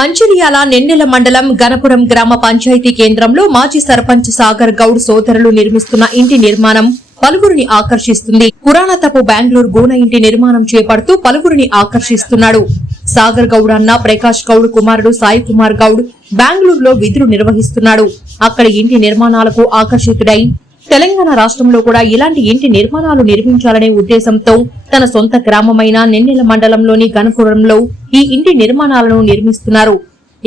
మంచిర్యాల నెన్నెల మండలం గణపురం గ్రామ పంచాయతీ కేంద్రంలో మాజీ సర్పంచ్ సాగర్ గౌడ్ సోదరులు నిర్మిస్తున్న ఇంటి నిర్మాణం పలువురిని ఆకర్షిస్తుంది. పురాణతపు బెంగళూరు గూన ఇంటి నిర్మాణం చేపడుతూ పలువురిని ఆకర్షిస్తున్నాడు. సాగర్ గౌడ్ అన్న ప్రకాష్ గౌడ్ కుమారుడు సాయి కుమార్ గౌడ్ బెంగళూరులో విధులు నిర్వహిస్తున్నాడు. అక్కడి ఇంటి నిర్మాణాలకు ఆకర్షితుడై తెలంగాణ రాష్ట్రంలో కూడా ఇలాంటి ఇంటి నిర్మాణాలు నిర్మించాలనే ఉద్దేశంతో తన సొంత గ్రామమైన నెన్నెల మండలంలోని గణపురంలో ఈ ఇంటి నిర్మాణాలను నిర్మిస్తున్నారు.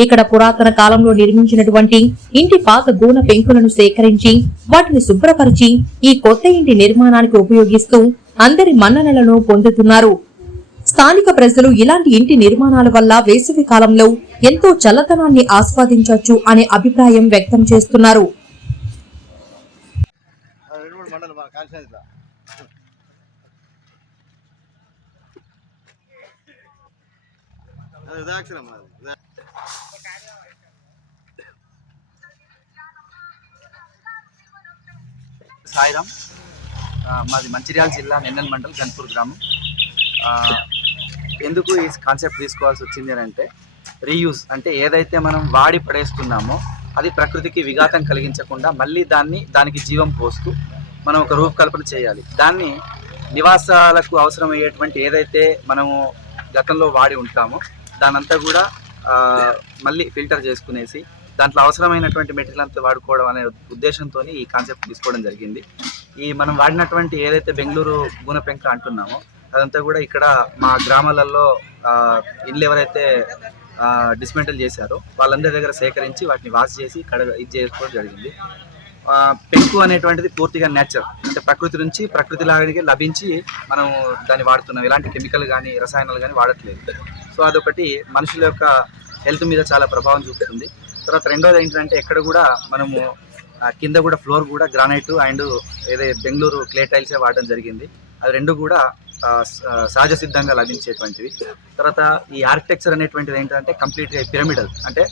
ఇక్కడ పురాతన కాలంలో నిర్మించినటువంటి ఇంటి పాత గూన పెంకులను సేకరించి వాటిని శుభ్రపరిచి ఈ కొత్త ఇంటి నిర్మాణానికి ఉపయోగిస్తూ అందరి మన్ననలను పొందుతున్నారు. స్థానిక ప్రజలు ఇలాంటి ఇంటి నిర్మాణాల వల్ల వేసవి కాలంలో ఎంతో చల్లదనాన్ని ఆస్వాదించవచ్చు అనే అభిప్రాయం వ్యక్తం చేస్తున్నారు. సాయిరామ్, మాది మంచిర్యాల జిల్లా నెన్నెల మండల్ గన్పూర్ గ్రామం. ఎందుకు ఈ కాన్సెప్ట్ తీసుకోవాల్సి వచ్చింది అని అంటే, రీయూజ్ అంటే ఏదైతే మనం వాడి పడేస్తున్నామో అది ప్రకృతికి విఘాతం కలిగించకుండా మళ్ళీ దానికి జీవం పోస్తూ మనం ఒక రూపకల్పన చేయాలి. దాన్ని నివాసాలకు అవసరమయ్యేటువంటి ఏదైతే మనము గతంలో వాడి ఉంటామో దానంతా కూడా మళ్ళీ ఫిల్టర్ చేసుకునేసి దాంట్లో అవసరమైనటువంటి మెటీరియల్ అంతా వాడుకోవడం అనే ఉద్దేశంతో ఈ కాన్సెప్ట్ తీసుకోవడం జరిగింది. ఈ మనం వాడినటువంటి ఏదైతే బెంగళూరు గూన పెంక అంటున్నామో అదంతా కూడా ఇక్కడ మా గ్రామాలలో ఇల్లు ఎవరైతే డిస్మెంటల్ చేశారో వాళ్ళందరి దగ్గర సేకరించి వాటిని వాష్ చేసి ఇది చేసుకోవడం జరిగింది. పెంకు అనేటువంటిది పూర్తిగా నేచర్, అంటే ప్రకృతి నుంచి ప్రకృతిలాగే లభించి మనం దాన్ని వాడుతున్నాం. ఎలాంటి కెమికల్ కానీ రసాయనాలు కానీ వాడట్లేదు. సో అదొకటి మనుషుల యొక్క హెల్త్ మీద చాలా ప్రభావం చూపుతుంది. తర్వాత రెండోది ఏంటంటే, ఎక్కడ కూడా మనము కింద కూడా ఫ్లోర్ కూడా గ్రానైట్ అండ్ ఏదైతే బెంగళూరు క్లే టైల్సే వాడడం జరిగింది. అది రెండు కూడా సహజ సిద్ధంగా లభించేటువంటివి. తర్వాత ఈ ఆర్కిటెక్చర్ అనేటువంటిది ఏంటంటే కంప్లీట్గా పిరమిడల్, అంటే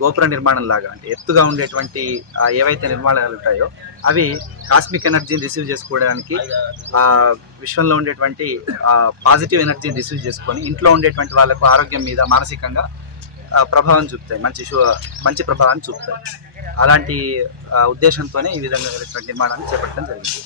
గోపుర నిర్మాణం లాగా, అంటే ఎత్తుగా ఉండేటువంటి ఏవైతే నిర్మాణాలు ఉంటాయో అవి కాస్మిక్ ఎనర్జీని రిసీవ్ చేసుకోవడానికి, విశ్వంలో ఉండేటువంటి పాజిటివ్ ఎనర్జీని రిసీవ్ చేసుకొని ఇంట్లో ఉండేటువంటి వాళ్ళకు ఆరోగ్యం మీద మానసికంగా ప్రభావం చూపుతాయి, మంచి ప్రభావాన్ని చూపుతాయి. అలాంటి ఉద్దేశంతోనే ఈ విధంగా నిర్మాణాన్ని చేపట్టడం జరిగింది.